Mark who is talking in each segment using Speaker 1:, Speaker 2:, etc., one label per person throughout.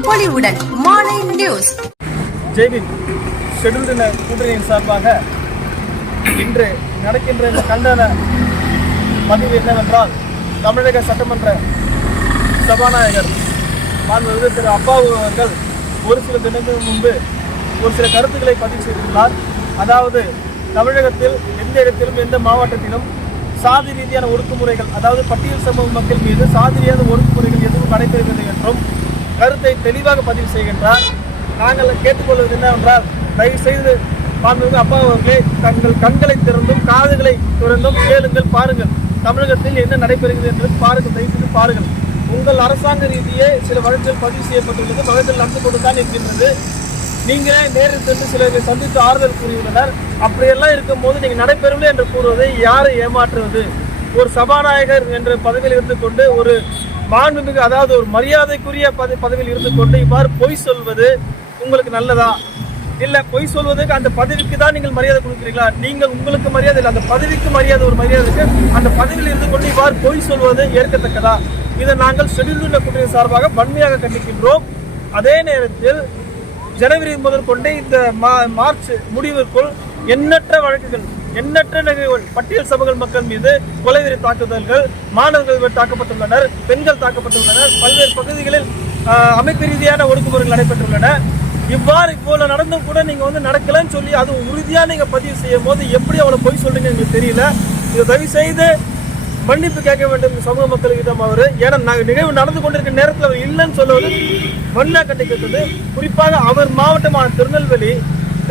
Speaker 1: பொலிவுடன் மாலை நியூஸ்
Speaker 2: கூட்டணியின் சார்பாக இன்று நடக்கின்ற இந்த கண்டன பதிவு என்னவென்றால் தமிழக சட்டமன்ற சபாநாயகர் மாண்புமிகு திரு அப்பாவு அவர்கள் ஒரு சில தினங்கள் முன்பு ஒரு சில கருத்துக்களை பதிவு செய்துள்ளார் அதாவது தமிழகத்தில் எந்த இடத்திலும் எந்த மாவட்டத்திலும் சாதி ரீதியான ஒடுக்குமுறைகள் அதாவது பட்டியல் சமூக மக்கள் மீது சாதி ரீதியான ஒடுக்குமுறைகள் எதுவும் நடைபெறவில்லை என்றும் கருத்தை தெளிவாக பதிவு செய்கின்றார். நாங்கள் கேட்டுக்கொள்வது என்னவென்றால் தயவு செய்து மாண்புமிகு அப்பா அவர்களே தங்கள் கண்களை திறந்தும் காதுகளை திறந்தும் கேளுங்கள் பாருங்கள். தமிழகத்தில் என்ன நடைபெறுகிறது என்று பாருங்கள் தயவு செய்து பாருங்கள். உங்கள் அரசாங்க ரீதியே சில வழக்குகள் பதிவு செய்யப்பட்டுள்ளது. வழக்கில் நடந்து கொண்டு தான் இருக்கின்றது. நீங்களே நேரில் சென்று சிலரை சந்தித்து ஆறுதல் கூறியுள்ளனர். அப்படியெல்லாம் இருக்கும்போது நீங்கள் நடைபெறவில்லை என்று கூறுவதை யாரை ஏமாற்றுவது? ஒரு சபாநாயகர் என்ற பதவியில் இருந்து கொண்டு ஒரு மாண்புமிகு அதாவது ஒரு மரியாதைக்குரிய பத பதவியில் இருந்து கொண்டு இவ்வாறு பொய் சொல்வது உங்களுக்கு நல்லதா? இல்லை பொய் சொல்வதற்கு அந்த பதவிக்கு தான் நீங்கள் மரியாதை கொடுக்குறீங்களா நீங்கள் உங்களுக்கு மரியாதை இல்லை அந்த பதவிக்கு மரியாதை ஒரு மரியாதை அந்த பதவியில் இருந்து கொண்டு இவ்வாறு பொய் சொல்வது ஏற்கத்தக்கதா? இதை நாங்கள் ஷெட்யூல்டு கூட்டணி சார்பாக வன்மையாக கண்டிக்கின்றோம். அதே நேரத்தில் ஜனவரி முதல் கொண்டு இந்த மா- மார்ச் முடிவிற்குள் எண்ணற்ற வழக்குகள் எண்ணற்ற நிகழ்வுகள் பட்டியல் சமூக மக்கள் மீது கொலைவெறி தாக்குதல்கள் மாணவர்கள் தாக்கப்பட்டுள்ளனர் பெண்கள் தாக்கப்பட்டுள்ளனர் பல்வேறு பகுதிகளில் அமைப்பு ரீதியான ஒடுக்குமுறைகள் நடைபெற்றுள்ளன. இவ்வாறு இவ்வளவு நடந்தும் கூட நீங்க வந்து நடக்கலன்னு சொல்லி அது உறுதியா நீங்க பதிவு செய்யும் போது எப்படி அவ்வளவு பொய் சொல்றீங்க எங்களுக்கு தெரியல. இதை தயவு செய்து மன்னிப்பு கேட்க வேண்டும் சமூக மக்களிடம் அவர். ஏன்னா நாங்கள் நிகழ்வு நடந்து கொண்டிருக்கிற நேரத்தில் அவர் இல்லைன்னு சொல்லுவது வன்மையாக கண்டிக்கிறது குறிப்பாக அவர் மாவட்டமான திருநெல்வேலி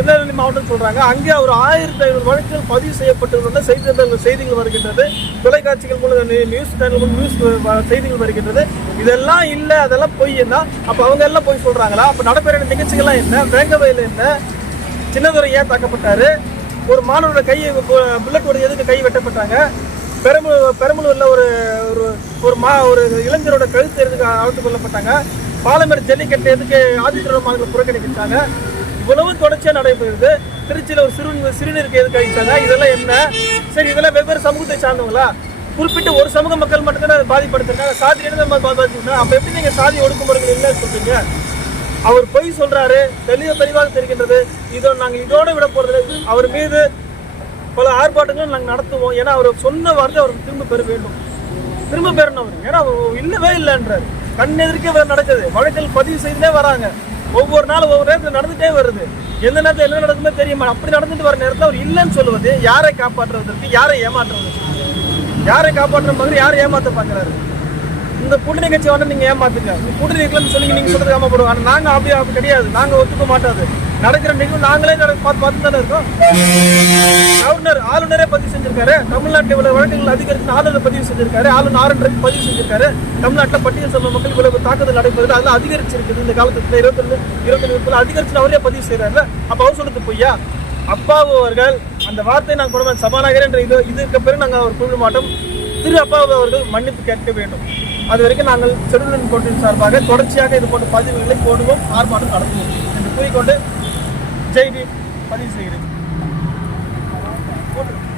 Speaker 2: திருநெல்வேலி மாவட்டம் சொல்றாங்க. அங்கே ஒரு ஆயிரத்தி ஐநூறு வழக்குகள் பதிவு செய்யப்பட்டுள்ளன செய்தி செய்திகள் வருகின்றது. தொலைக்காட்சிகள் மூலம் நியூஸ் சேனல் மூலம் நியூஸ் செய்திகள் வருகின்றது. இதெல்லாம் இல்லை அதெல்லாம் பொய்ன்னா அப்போ அவங்க எல்லாம் போய் சொல்றாங்களா? அப்போ நடைபெற நிகழ்ச்சிகள்லாம் என்ன? வேங்கவையில் என்ன? சின்னதுரை ஏன் தாக்கப்பட்டாரு? ஒரு மாணவரோட கையை புல்லட் ஒரு எதுக்கு கை வெட்டப்பட்டாங்க? பெரம்பலூர் பெரம்பலூரில் ஒரு ஒரு ஒரு மா ஒரு இளைஞரோட கழுத்து எதுக்கு அழுத்து கொல்லப்பட்டாங்க? பாலமேடு ஜல்லிக்கட்டு எதுக்கு ஆதித்ய மாநில புறக்கணிக்கிட்டாங்க இவ்வளவு தொடர்ச்சியாக நடைபெறுது. திருச்சியில் ஒரு சிறு சிறுநீருக்கு எது கழிச்சாங்க இதெல்லாம் என்ன? சரி இதெல்லாம் வெவ்வேறு சமூகத்தை சார்ந்தவங்களா? குறிப்பிட்ட ஒரு சமூக மக்கள் மட்டும்தான் அதை பாதிப்படுத்திருக்காங்க. சாதி என்ன பாதிச்சிருக்காங்க அப்போ எப்படி நீங்கள் சாதி ஒடுக்குமுறைகள் இல்லைன்னு சொல்றீங்க? அவர் பொய் சொல்றாரு தெளிவ தெளிவாக தெரிகின்றது. இதோ நாங்கள் இதோட விட போறது அவர் மீது பல ஆர்ப்பாட்டங்களும் நாங்கள் நடத்துவோம். ஏன்னா அவர் சொன்ன வார்த்தை அவருக்கு திரும்ப பெற வேண்டும். திரும்ப பெறணும். அவர் ஏன்னா அவர் இல்லவே இல்லைன்றார். கண் எதிர்க்கே நடக்குது. வழக்கில் பதிவு செய்தே வராங்க. ஒவ்வொரு நாளும் ஒவ்வொரு நேரத்தில் நடந்துட்டே வருது. எந்த நேரத்தில் என்ன நடக்குமே தெரியுமா? அப்படி நடந்துட்டு வர நேரத்தில் அவர் இல்லைன்னு சொல்லுவது யாரை காப்பாற்றுவதற்கு யாரை ஏமாற்றுவதற்கு? யாரை காப்பாற்றுற மாதிரி யாரை ஏமாற்ற பார்க்குறாரு? இந்த கூட்டணி கட்சி வந்து நீங்கள் ஏமாத்துங்க. இந்த கூட்டணி சொல்லி நீங்கள் சொல்கிறது ஏமாப்படுவோம் ஆனால் நாங்கள் அப்படி அப்படி கிடையாது. நாங்கள் ஒத்துக்க மாட்டாது நடக்கிற நிகழ்வு நாங்களே பார்த்து பார்த்து தானே இருக்கோம். கவர்னர் ஆளுநரே பதிவு செஞ்சிருக்காரு. தமிழ்நாட்டில் இவ்வளவு வழக்குகள் அதிகரித்து ஆளுநர் பதிவு செஞ்சிருக்காரு. ஆளுநர் ஆளுநர் பதிவு செஞ்சிருக்காரு. தமிழ்நாட்டில் பட்டியல் சமூக மக்கள் இவ்வளவு தாக்குதல் நடைபெறுது. அதெல்லாம் அதிகரிச்சிருக்குது. இந்த காலத்துல இருபத்தி ரெண்டு இருபத்தி ரெண்டு அதிகரிச்சு அவரே பதிவு செய்யறாரு அப்ப அவர் சொல்றது பொய்யா? அப்பாவு அவர்கள் அந்த வார்த்தை நான் கொடுமை சபாநாயகர் என்ற இது இதுக்கு பிறகு நாங்கள் அவர் குறிப்பிட மாட்டோம். திரு அப்பாவு அவர்கள் மன்னிப்பு கேட்க வேண்டும். அது வரைக்கும் நாங்கள் செடுலன் கோட்டின் சார்பாக தொடர்ச்சியாக இது போன்ற பதிவுகளை போடுவோம் ஆர்ப்பாட்டம் நடத்துவோம் என்று கூறிக்கொண்டு ஜெய்டி பதிவு செய்கிறேன் போட்டு.